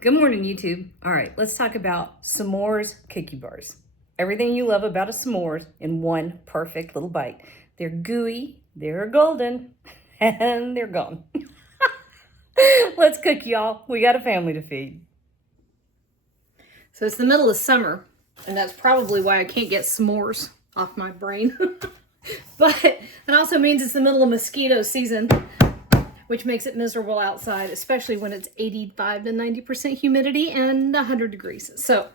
Good morning, YouTube. All right, let's talk about s'mores cookie bars. Everything you love about a s'mores in one perfect little bite. They're gooey, they're golden, and they're gone. Let's cook, y'all. We got a family to feed. So it's the middle of summer, and that's probably why I can't get s'mores off my brain. But it also means it's the middle of mosquito season, which makes it miserable outside, especially when it's 85 to 90% humidity and 100 degrees. So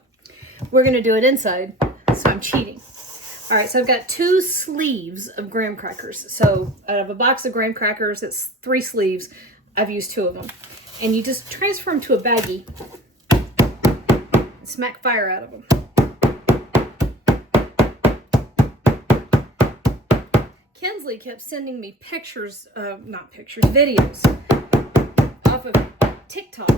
we're gonna do it inside, so I'm cheating. All right, so I've got 2 sleeves of graham crackers. So out of a box of graham crackers, it's 3 sleeves. I've used 2 of them. And you just transfer them to a baggie and smack fire out of them. Kinsley kept sending me pictures, not pictures, videos off of TikTok.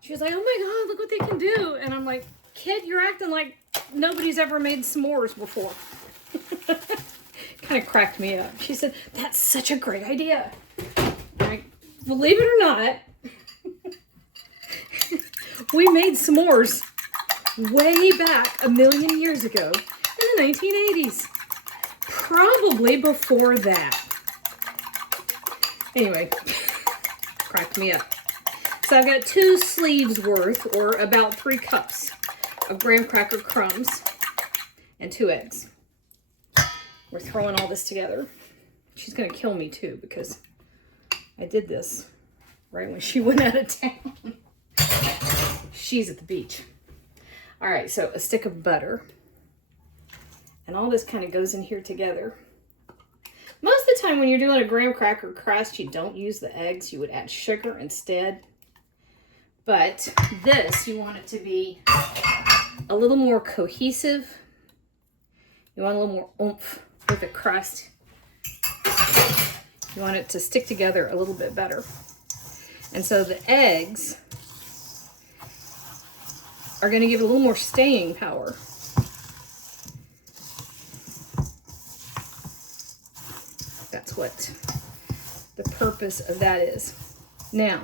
She was like, oh my God, look what they can do. And I'm like, kid, you're acting like nobody's ever made s'mores before. Kind of cracked me up. She said, that's such a great idea. Like, believe it or not, we made s'mores way back a million years ago in the 1980s. Probably before that. Anyway, cracked me up. So I've got 2 sleeves worth, or about 3 cups of graham cracker crumbs and 2 eggs. We're throwing all this together. She's gonna kill me too because I did this right when she went out of town. She's at the beach. All right, so a stick of butter. And all this kind of goes in here together. Most of the time when you're doing a graham cracker crust, you don't use the eggs. You would add sugar instead. But this, you want it to be a little more cohesive. You want a little more oomph with the crust. You want it to stick together a little bit better. And so the eggs are going to give it a little more staying power. That's what the purpose of that is. Now,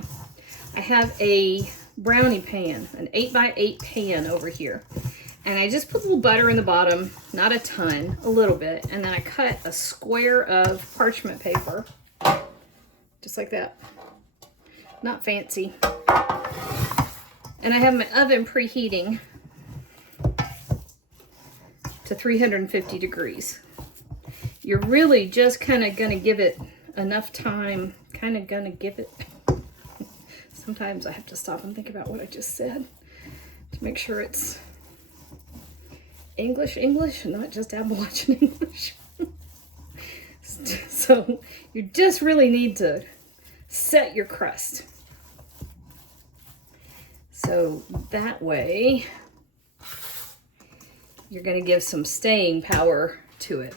I have a brownie pan, an 8x8 pan over here. And I just put a little butter in the bottom, not a ton, a little bit. And then I cut a square of parchment paper, just like that. Not fancy. And I have my oven preheating to 350 degrees. You're really just kind of going to give it enough time, Sometimes I have to stop and think about what I just said to make sure it's English, not just Appalachian English. So you just really need to set your crust. So that way you're going to give some staying power to it.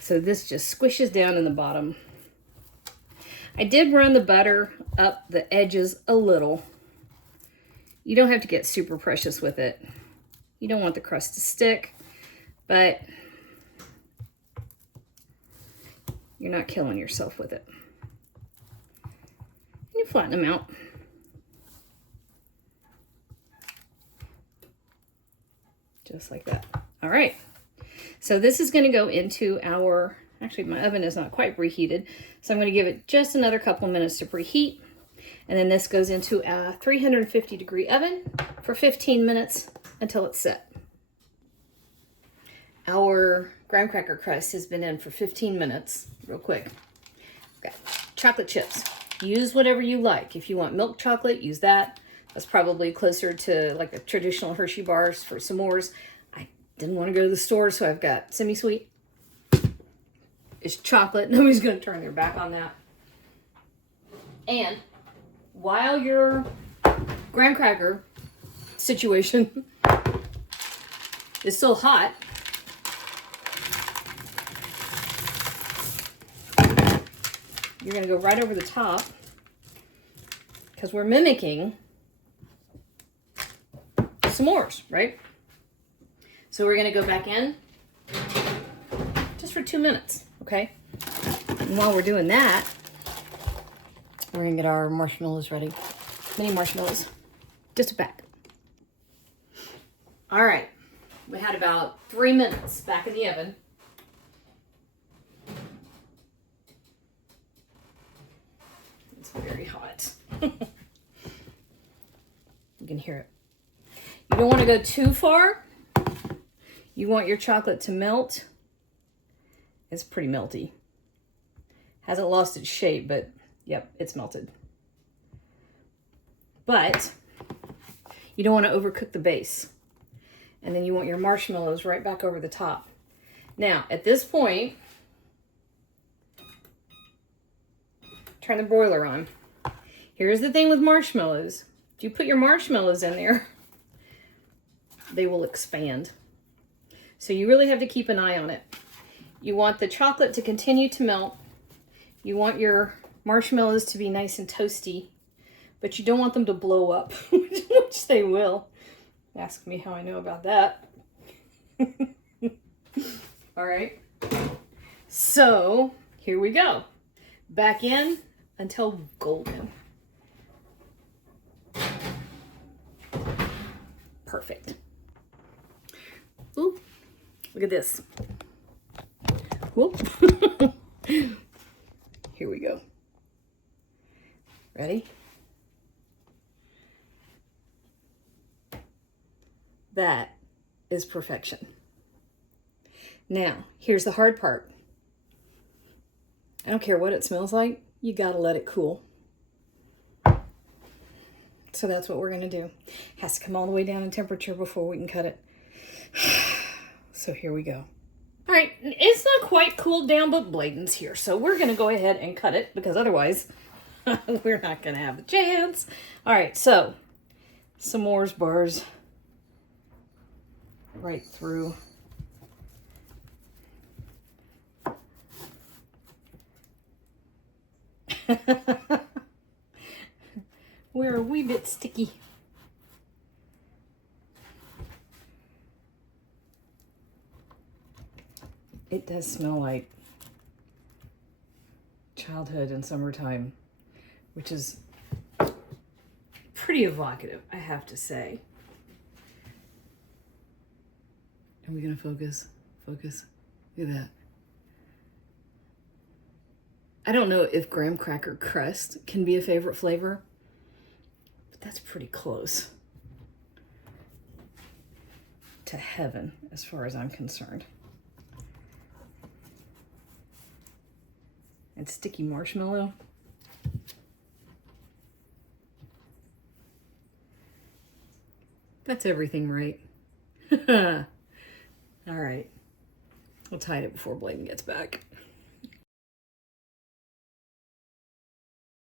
So this just squishes down in the bottom. I did run the butter up the edges a little. You don't have to get super precious with it. You don't want the crust to stick, but you're not killing yourself with it. And you flatten them out. Just like that. All right. So this is going to go into our, actually my oven is not quite preheated, so I'm going to give it just another couple minutes to preheat. And then this goes into a 350 degree oven for 15 minutes until it's set. Our graham cracker crust has been in for 15 minutes, real quick. Okay, chocolate chips. Use whatever you like. If you want milk chocolate, use that. That's probably closer to like the traditional Hershey bars for s'mores. Didn't want to go to the store, so I've got semi-sweet. It's chocolate. Nobody's going to turn their back on that. And while your graham cracker situation is still hot, you're going to go right over the top because we're mimicking s'mores, right? So we're going to go back in just for 2 minutes, okay? And while we're doing that, We're gonna get our marshmallows ready. Mini marshmallows. Just a pack. All right. We had about 3 minutes back in the oven. It's very hot. You can hear it. You don't want to go too far. You want your chocolate to melt. It's pretty melty. Hasn't lost its shape, but yep, it's melted. But you don't want to overcook the base. And then you want your marshmallows right back over the top. Now, at this point, turn the broiler on. Here's the thing with marshmallows. If you put your marshmallows in there, they will expand. So you really have to keep an eye on it. You want the chocolate to continue to melt. You want your marshmallows to be nice and toasty, but you don't want them to blow up, which they will. Ask me how I know about that. All right. So here we go. Back in until golden. Perfect. Ooh, look at this. Whoop. Here we go. Ready? That is perfection. Now, here's the hard part. I don't care what it smells like, you gotta let it cool. So that's what we're gonna do. Has to come all the way down in temperature before we can cut it. So here we go. All right, it's not quite cooled down, but Bladen's here. So we're gonna go ahead and cut it because otherwise we're not gonna have a chance. All right, so s'mores bars right through. We're a wee bit sticky. It does smell like childhood and summertime, which is pretty evocative, I have to say. Are we gonna focus? Focus. Look at that. I don't know if graham cracker crust can be a favorite flavor, but that's pretty close to heaven as far as I'm concerned. And sticky marshmallow. That's everything right. All right. We'll tide it before Bladen gets back.